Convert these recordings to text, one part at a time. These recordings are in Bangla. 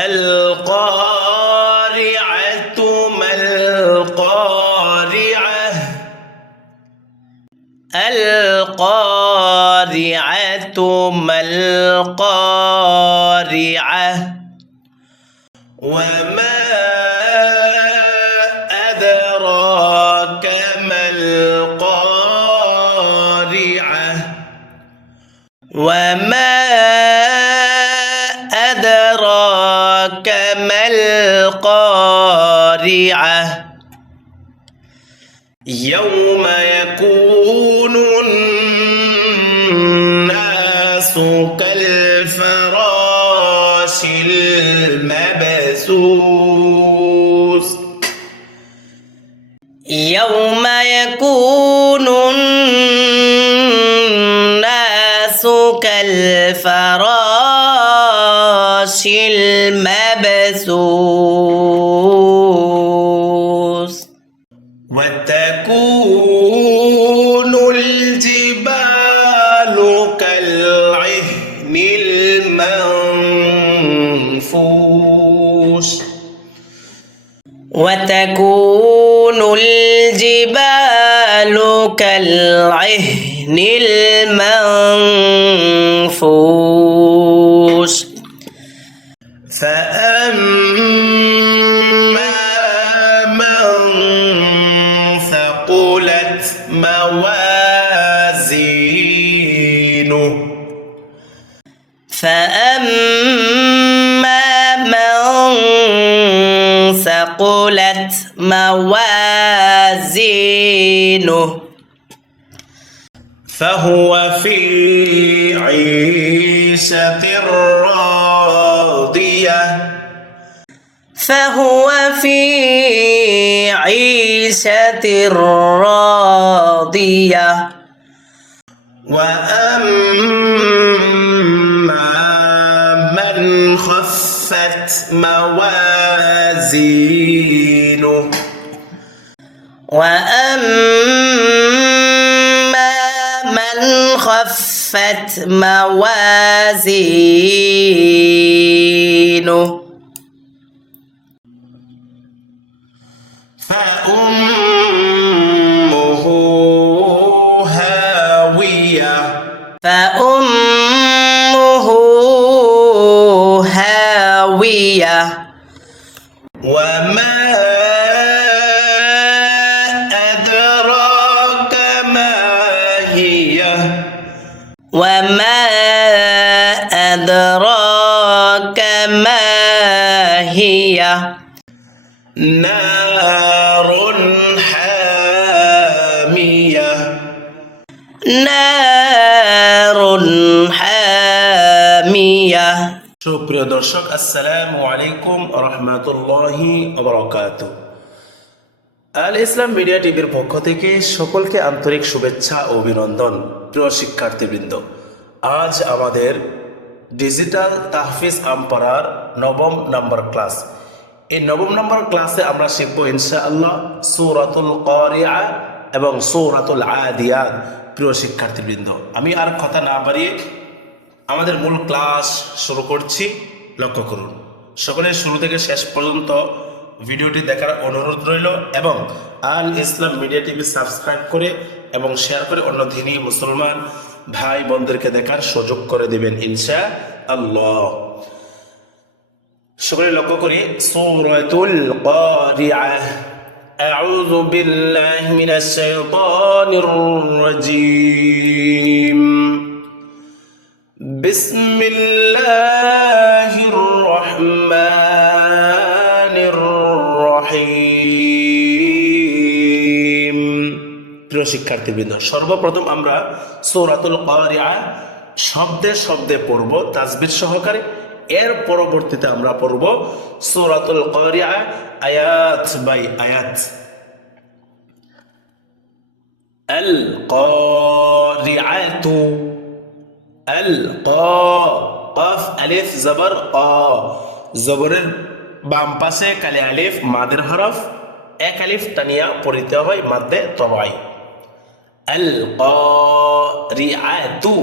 القارعة ما القارعة؟ القارعة ما القارعة؟ القارعة يوم يكون الناس كالفراش المبثوث. يوم يكون الناس كالفراش كالعهن المنفوش. فأما من ثقلت موازينه فأما من ثقلت موازينه فهو في عيشة راضية فهو في عيشة راضية وأما من خفت موازينه. وأما خفت موازينه. فأمه هاوية. فأمه هاوية. وما أدراك ما هي نار حامية نار حامية সুপ্রিয় দর্শক আসসালামু আলাইকুম রহমতুল্লাহি বরকাত আল ইসলাম মিডিয়া টিভির পক্ষ থেকে সকলকে আন্তরিক শুভেচ্ছা ও অভিনন্দন প্রিয় শিক্ষার্থীবৃন্দ আজ আমাদের ডিজিটাল তাহফিজ আমপাড়ার নবম নম্বর ক্লাস এই নবম নম্বর ক্লাসে আমরা শিখব ইনশাআল্লাহ সৌরাতুল করিয়া এবং সৌরাতুল আদিয়াত। প্রিয় শিক্ষার্থীবৃন্দ, আমি আর কথা না বাড়িয়ে আমাদের মূল ক্লাস শুরু করছি। লক্ষ্য করুন, সকলের শুরু থেকে শেষ পর্যন্ত ভিডিওটি দেখার অনুরোধ রইল এবং Al Islam media TV subscribe করে এবং শেয়ার করে অন্য দিনী মুসলমান ভাই বোনদেরকে দেখার সুযোগ করে দিবেন ইনশা আল্লাহ সকলে লক্ষ্য করি সূরাতুল কারিআহ أعوذ بالله من الشيطان الرجيم بسم الله শিক্ষার্থীবৃন্দ, সর্বপ্রথম আমরা সৌরাতুল কারিয়া শব্দে শব্দে পড়ব, তাজবির সহকারে। এর পরবর্তীতে আমরা পড়ব সৌরাতুল কারিয়া আয়াত বাই আয়াত। আল আল কফ, আলিফ, জবর, ক। জবরের বাম পাশে কালে আলিফ, মাদের হরফ। এক আলিফ টানিয়া পড়িতে হয় মাদ্দে তবাই। আল কারিআতু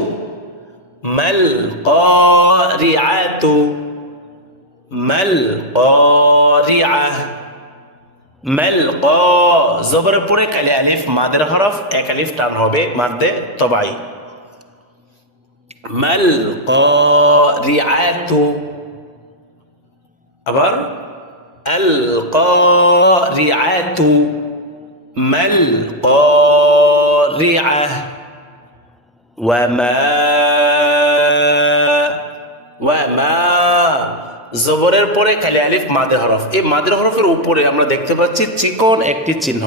মাল কারিআতু মাল قارعة মাল ক জবরের পরে কালি আলিফ মাদের হরফ এক আলিফ টান হবে মাদ্দে তবাই মাল قارعة আবার আল قارعة মাল قارعة وما وما জবরের পরে খালি আলিফ মাদের হরফ এই মাদের হরফের উপরে আমরা দেখতে পাচ্ছি চিকন একটি চিহ্ন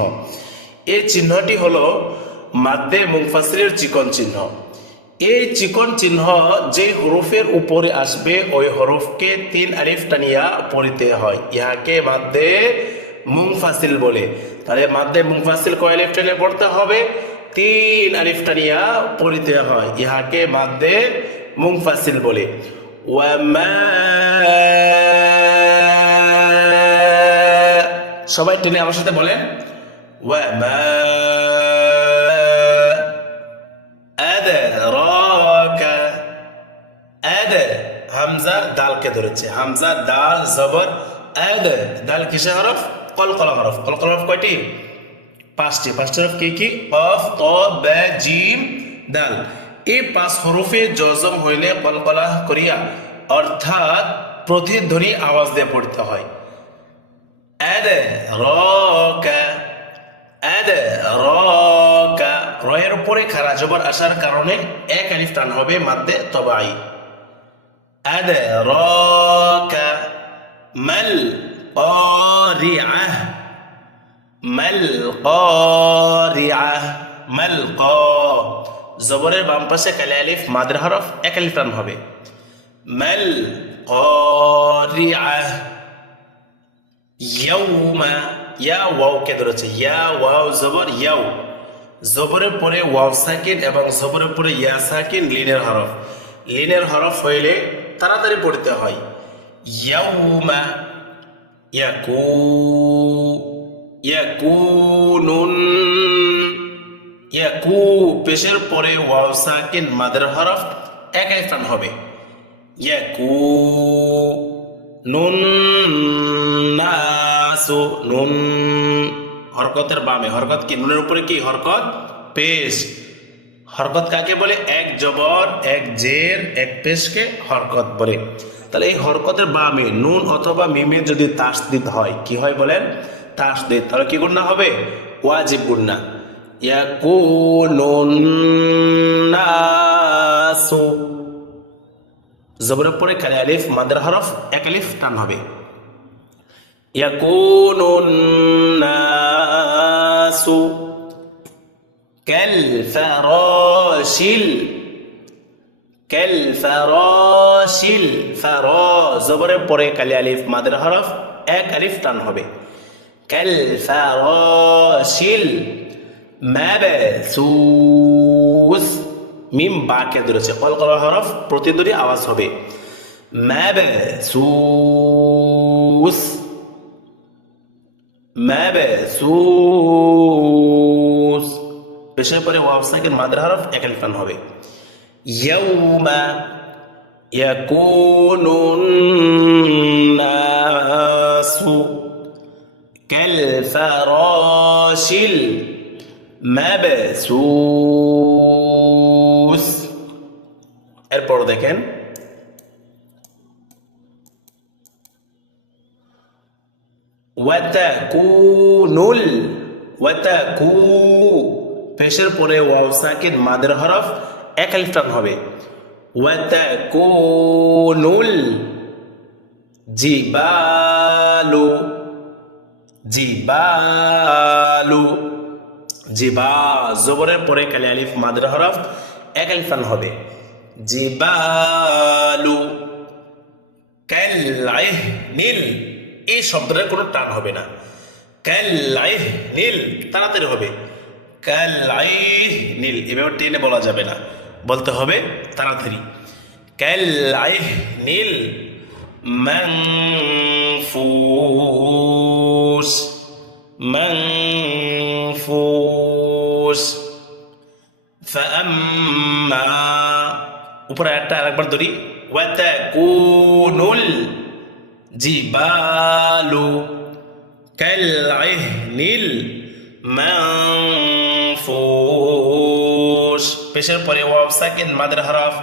এই চিহ্নটি হলো মাদ্দে মুংফাসিলের চিকন চিহ্ন এই চিকন চিহ্ন যে হরফের উপরে আসবে ওই হরফকে তিন আলিফ টানিয়া পড়িতে হয় ইহাকে মাদ্দে মুংফাসিল বলে তাহলে মাদ্দে মুংফাসিল কয় আলিফ টেনে পড়তে হবে তিন আলিফ টানিয়া পড়িতে হয়। ইহাকে মাদ্দে মুংফাসিল বলে। সবাই টেনে আমার সাথে বলেন। হামজা দালকে ধরেছে। হামজা দাল জবর দাল কিসে হরফ? কলকলা হরফ। কলকলা হরফ কয়টি? পাঁচটি পাঁচটি হরফ কে, কি? কফ ত ব, জিম, দাল। এই পাঁচ হরফে জজম হইলে কলকলা করিয়া অর্থাৎ প্রতিধ্বনি আওয়াজ দিয়ে পড়তে হয়। অ্যাদ র অ্যাদ র রয়ের উপরে খারা জবর আসার কারণে এক আলিফ টান হবে মাদ্দে তবাই। কা, মেল মাল রিয়া মাল করিয়া মাল ক। জবরের বাম পাশে কালে আলিফ, মাদের হরফ এক আলিফ টান হবে। মাল করিয়া ইয়াউমা, ইয়া ওয়াও কে ধরেছে? ইয়া ওয়াও জবর ইয়াও জবরের পরে ওয়াও সাকিন এবং জবরের পরে ইয়া সাকিন লিনের হরফ। লিনের হরফ হইলে তাড়াতাড়ি পড়তে হয়। ইয়াউমা ইয়াকু। ইয়াকুনুন, ইয়াকু, পেশের পরে ওয়াও সাকিন, মাদের হরফ এক এক টান হবে। ইয়াকু নুন নাসু, নুন। হরকতের বামে, হরকত কি? নুনের উপরে কি? হরকত পেশ। হরকত কাকে বলে? এক জবর, এক জের, এক পেশকে হরকত বলে। তাহলে এই হরকতের বামে নুন অথবা মিমে যদি তাসদিদ হয়, কি হয় বলেন? তাসদিদ। তাহলে কি গুণনা হবে? ওয়াজিব গুণনা ইয়াকুনুন নাসু জবরের পরে কালি আলিফ, মাদের হরফ, এক আলিফ টান হবে। ইয়াকুনুন নাসু কালফারাশিল। কালফারাশিল। ফারা, জবরের পরে কালি আলিফ, মাদের হরফ, এক আলিফ টান হবে। কালফারাশিল মাবসুস মিম বাকে ধরেছে কলকলা হরফ প্রতিদ্বন্দ্বী আওয়াজ হবে মাবসুস মাবসুস পেশের পরে ওয়াও সাকিন মাদের হরফ এক আলিফ টান হবে ইয়াউমা ইয়াকুনুন নাসু কালফারাশিল মাবসুস এরপর দেখেন ওয়াতাকুনুল ওয়াতাকু পেশের পরে ওয়াও সাকিন, মাদের হরফ এক আলিফ টান হবে। ওয়াতাকুনুল জিবালু জিবালু। জিবা, জবরের পরে কালি আলিফ মাদের হরফ, এক আলিফ টান হবে। জিবালু। কাল্লাইহ নীল এই শব্দটার কোনো টান হবে না। কাল্লাইহ নীল তাড়াতাড়ি হবে। কাল্লাইহ নীল এভাবে টেনে বলা যাবে না। বলতে হবে তাড়াতাড়ি। কাল্লাইহ নীল منفوس منفوس فأما উপরে একটা আরেকবার ধরি ওয়াতাকুনুল জিবালু কালইহনিল মানফুস পেশের পরে ওয়াও সাকিন মাদের হরফ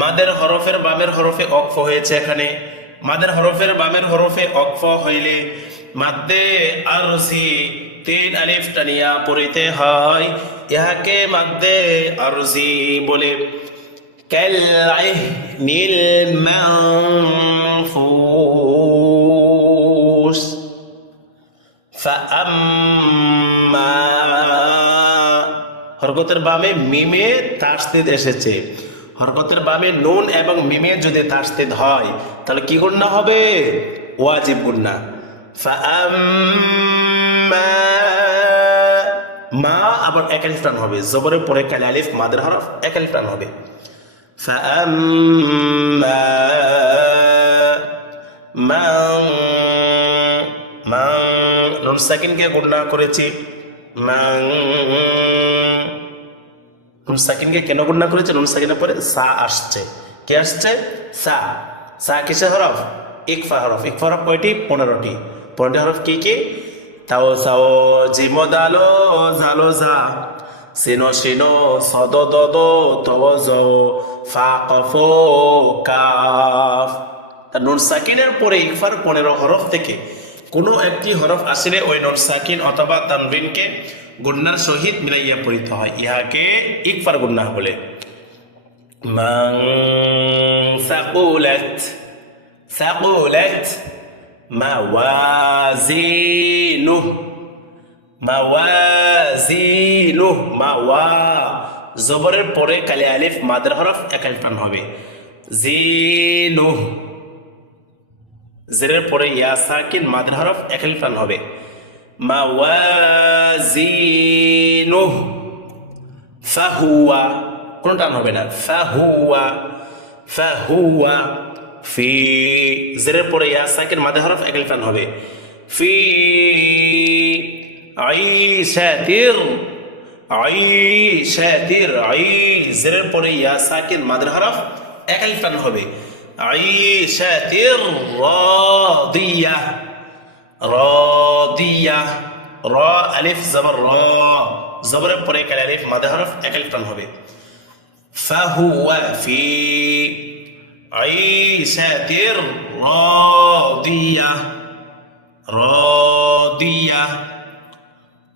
মাদের হরফের বামের হরফে অক্ফ হয়েছে এখানে মাদের হরফের বামের হরফে অক্ফ হইলে মাদ্দে আরজি তিন আলিফ টানিয়া পড়িতে হয় ইহাকে মাদ্দে আরজি বলে كالعهن المنفوس فأما হরকতের বামে মিমে তাসদিদ এসেছে হরকতের বামে নুন এবং মিমে যদি তাসতেদ হয়, তাহলে কি গুণা হবে? ওয়াজিব গুণা। মা আবার একালিফ টান হবে। জবরের পরে কালে আলিফ, মাদের হরফ একালিফ টান হবে। নুন সাকিনকে গুণা করেছি। মাং নুন সাকিনকে কেন গুণনা করেছে নুন সাকিনের পরে সা আসছে। কে আসছে? সা। সা কিসের হরফ? ইকফা হরফ। ইকফা হরফ কয়টি? পনেরোটি। পনেরোটি হরফ কি কি? তাও সাও, জিমো দালো, জালো যা সিনো সিনো, সদ দদ তব ফা কফ কাফ। তা নুন সাকিনের পরে ইকফার পনেরো হরফ থেকে কোনো একটি হরফ আসলে ওই নুন সাকিন অথবা তানবিনকে গুন্নার সহিত মিলাইয়া পড়িতে হয়। ইহাকে ইকফার গুন্না বলে। মান সাকুলাত সাকুলাত মাওয়াজিনুহু মাওয়াজিনু মাওয়া। জবরের পরে কালি আলিফ, মাদের হরফ এক আলিফ টান হবে। জিনু জেরের পরে ইয়া সাকিন মাদের হরফ এক টান হবে। মাওয়াজিনু ফাহুয়া কোন টান হবে না? ফাহুয়া ফাহুয়া ফি জেরের পরে ইয়া সাকিন মাদের হরফ এক আলিফ টান হবে। ফি আইসাতির আইসাতির আই জেরের পরে ইয়া সাকিন মাদের হরফ এক আলিফ টান হবে। আইসাতির রাদিয়া রাদিয়া, র আলিফ, জবর র। জবরের পরে কাল আলিফ মাদের হরফ, এক আলিফ টান হবে। ফাহুয়া ফি আইসাতির রাদিয়া রাদিয়া।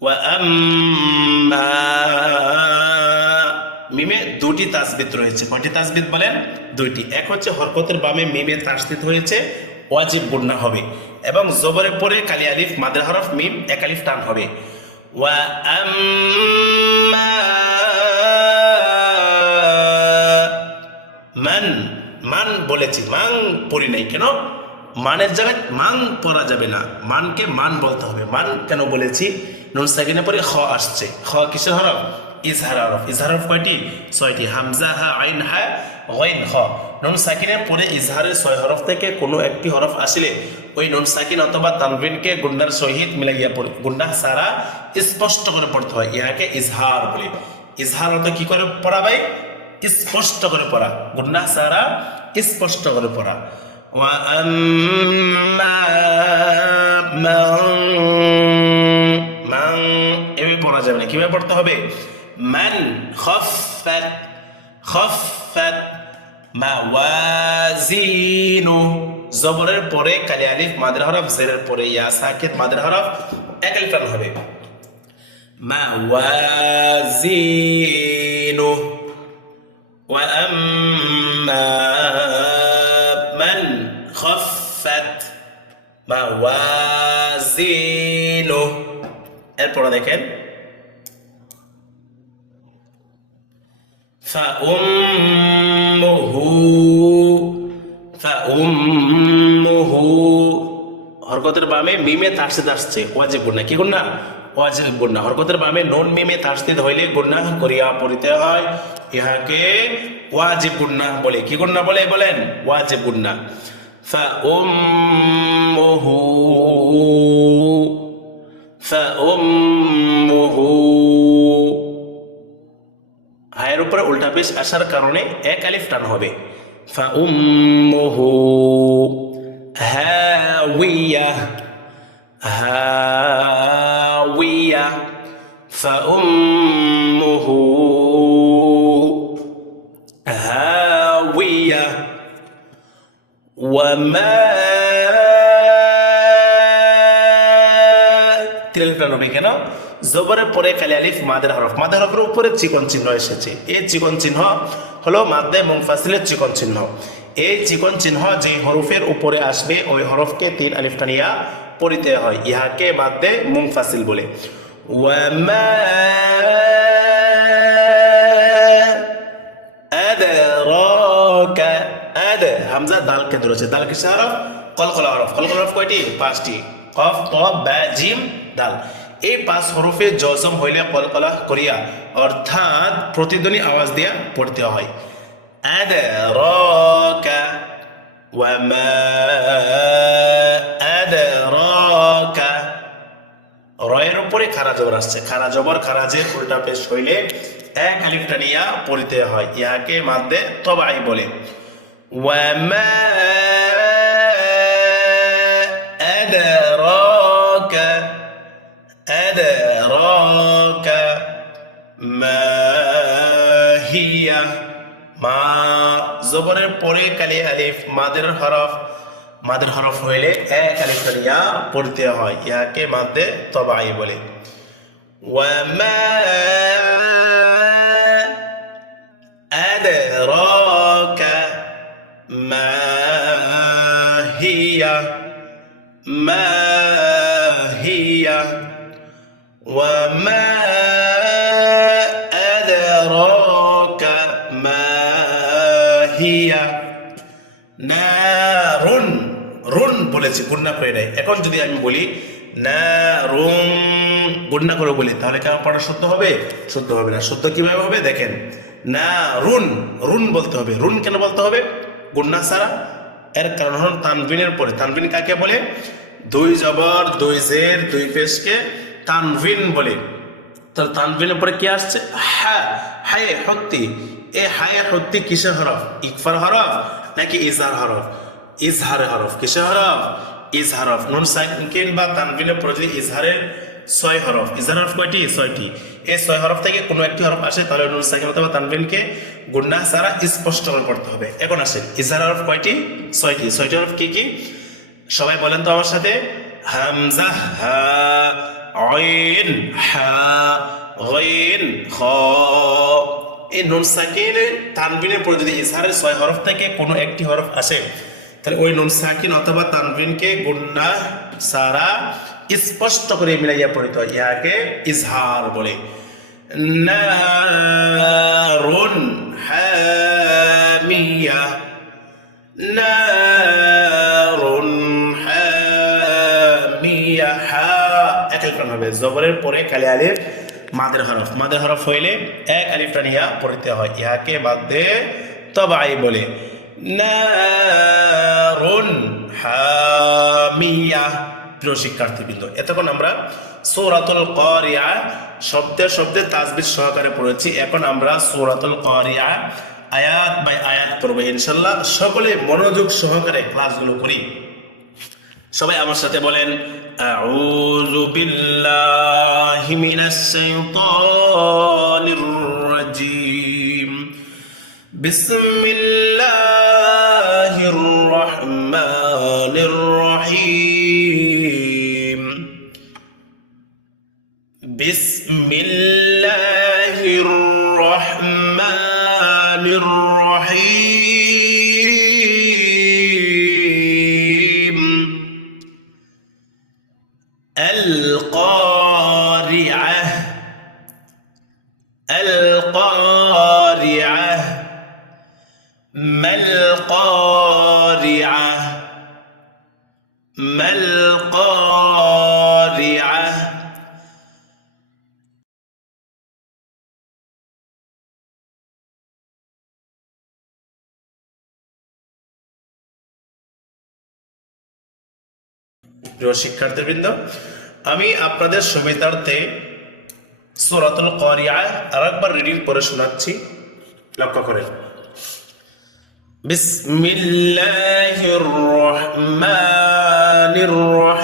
ওয়াম্মা মিমে দুটি তাসবিদ রয়েছে। কয়টি তাসবিদ বলেন? দুইটি। এক হচ্ছে হরকতের বামে মিমে তাসবিদ হয়েছে। ওয়াজিব গুন্না হবে এবং জবরের পরে কালি আলিফ, মাদের হরফ, মিম, এক আলিফ টান হবে। ওয়া মান মান বলেছি, মান পড়ি নাই কেন? মানের জায়গায় মান পড়া যাবে না। মানকে মান বলতে হবে। মান কেন বলেছি? নুন সাকিনের পরে খ আসছে। খ কিসের হরফ? ইজহার আরফ। ইজহার আরফ কয়টি? ছয়টি। হামজা হা, আইন হা, গইন হ। নুন সাকিনের পরে ইজহারের ছয় হরফ থেকে কোনো একটি হরফ আসলে ওই নুন সাকিন অথবা তানবিনকে গুন্ডার সহিত মিলাইয়া পড়ে, গুন্ডা সারা স্পষ্ট করে পড়তে হয়। ইহাকে ইজহার বলে। ইজহার অর্থ কি করে পড়া ভাই? স্পষ্ট করে পড়া। গুন্ডা সারা স্পষ্ট করে পড়া। এভাবে পড়া যাবে না। কীভাবে পড়তে হবে? মান খফাত খফাত মাওয়াজিনু জবরের পরে কালি আলিফ মাদের হরফ জেরের পরে ইয়া সাকিত মাদের হরফ এক আলিফ টান হবে মাওয়াজিনু وأما من خفت موازينه এরপরে দেখেন فأمه فأمه হরকতের বামে মিমে তাসদিদ আসছে ওয়াজিব গুন্না কি গুন্না ওয়াজিব গুন্না হরকতের বামে নুন মিমে তাসদিদ হইলে গুন্না করিয়া পড়িতে হয় ইহাকে ওয়াজিব গুন্না বলে কি গুন্না বলে বলেন ওয়াজিব গুন্না فأمه فأمه পেশ আসার কারণে এক আলিফ টান হবে। ফা উম্মুহু হাওয়িয়া হাওয়িয়া ফা উম্মুহু হাওয়িয়া ওয়া নবী কেন? পরে আলিফ, মাদের হরফ। মাদের হরফের উপরে চিকন চিহ্ন এসেছে। এই চিকন চিহ্ন হলো মাদ্দে মুংফাসিলের চিকন চিহ্ন। এই চিকন চিহ্ন যে হরফের উপরে আসবে, ওই হরফকে তিন পড়িতে হয়। ইহাকে মাদ্দে মুংফাসিল বলে। হামজা দালকে ধরেছে। দাল কিসে হরফ? কলকলা হরফ। কলকলা হরফ কয়টি? পাঁচটি। কফ ত বা, জিম দাল এই পাঁচ হরফে জজম হইলে কলকলা করিয়া, অর্থাৎ প্রতিধ্বনি আওয়াজ দিয়া পড়তে হয়। আদরাকা ওয়ামা আদরাকা। রয়ের উপরে খারা জবর আসছে। খারা জবর খারাজের উল্টা পেশ হইলে এক আলিফটা নিয়া পড়িতে হয়। ইহাকে মাদ্দে তবাই বলে। ওয়ামা জবরের পরে কালি আলিফ, মাদের হরফ মাদের হরফ হইলে এক নিয়া পড়তে হয়। ইহাকে মাদ্দে তবাই বলে। ওয়ামা বলেছি গুন্না করে নাই। এখন যদি আমি বলি নারুন গুন্না করে বলি, তাহলে কেমন পড়া শুদ্ধ হবে? শুদ্ধ হবে না। শুদ্ধ কীভাবে হবে? দেখেন, না, রুন রুন বলতে হবে। রুন কেন বলতে হবে? গুন্না সারা এর কারণ হল তানবিনের পরে। তানবিন কাকে বলে? দুই জবর, দুই জের, দুই পেশকে তানবিন বলে। তাহলে তানবিনের পরে কি আসছে? হ্যাঁ হায়ে হত্যি এ হায়ে হত্যি কিসের হরফ? ইকফার হরফ নাকি ইজহার হরফ? ইজহারে হরফ কিসে হরফ। ইজহার হরফ। নুন সাকিন বা তানবিনের পরে যদি ইজহারের ছয় হরফ। ইজহার হরফ কয়টি? ছয়টি। এই ছয় হরফ থেকে কোনো একটি হরফ আসে, তাহলে নুন সাকিন অথবা তানবিনকে গুন্না সারা স্পষ্ট পড়তে হবে। এখন আসে ইজহার হরফ কয়টি? ছয়টি। ছয়টি হরফ কি কি? সবাই বলেন তো আমার সাথে। হামজা, হা, আইন, হা, গাইন, খ। এই নুন সাকিনের তানবিনের পরে যদি ইজহারের ছয় হরফ থেকে কোনো একটি হরফ আসে। তাহলে ওই নুন সাকিন অথবা তানবিনকে গুন্না সারা স্পষ্ট করে মিলাইয়া পড়িত ইহাকে ইজহার বলে। নারুন হামিয়া নারুন হামিয়া হা। এক আলিফ হবে। জবরের পরে কালি আলিফ, মাদের হরফ। মাদের হরফ হইলে এক আলিফটা নিয়া পড়িতে হয়। ইহাকে মাদ্দে তবাই বলে। নারুন হামিয়া। প্রিয় শিক্ষার্থীবৃন্দ, এতক্ষণ আমরা সৌরাতুল করিয়া শব্দে শব্দে তাজবির সহকারে পড়েছি। এখন আমরা সৌরাতুল করিয়া আয়াত বাই আয়াত পড়ব ইনশাল্লাহ সকলে মনোযোগ সহকারে ক্লাসগুলো করি। সবাই আমার সাথে বলেন, আউযু বিল্লাহি মিনাশ শাইতানির রাজিম। বিসমিল্লাহির রহমানির রহিম বিসমিল্লাহির প্রিয় শিক্ষার্থীবৃন্দ, আমি আপনাদের সুবিধার্থে সুরাতুল করিয়ায় আর একবার রিডিং করে শোনাচ্ছি। লক্ষ্য করে। বিসমিল্লাহির রহমানির রহিম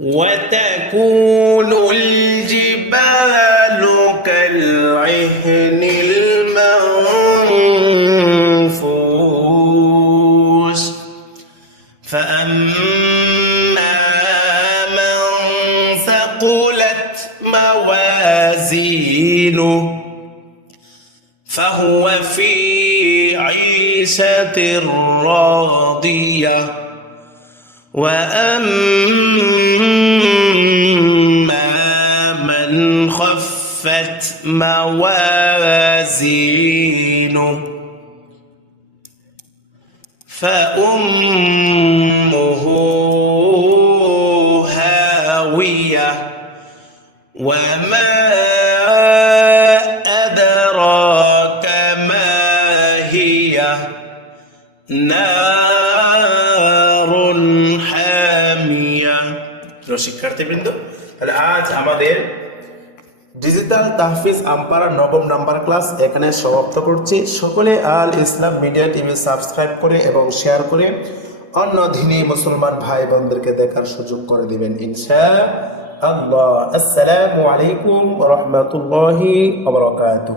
وتكون الجبال كالعهن المنفوش. فأما من ثقلت موازينه فهو في عيشة راضية. وأما من خفت موازينه فأمه প্রিয় শিক্ষার্থীবৃন্দ, তাহলে আজ আমাদের ডিজিটাল তাহফিজ আম্পারা নবম নাম্বার ক্লাস এখানে সমাপ্ত করছি। সকলে Al Islam media TV subscribe করে এবং শেয়ার করে অন্য ধিনী মুসলমান ভাই বোনদেরকে দেখার সুযোগ করে দিবেন ইনশা আল্লাহ আসসালামু আলাইকুম রহমতুল্লাহি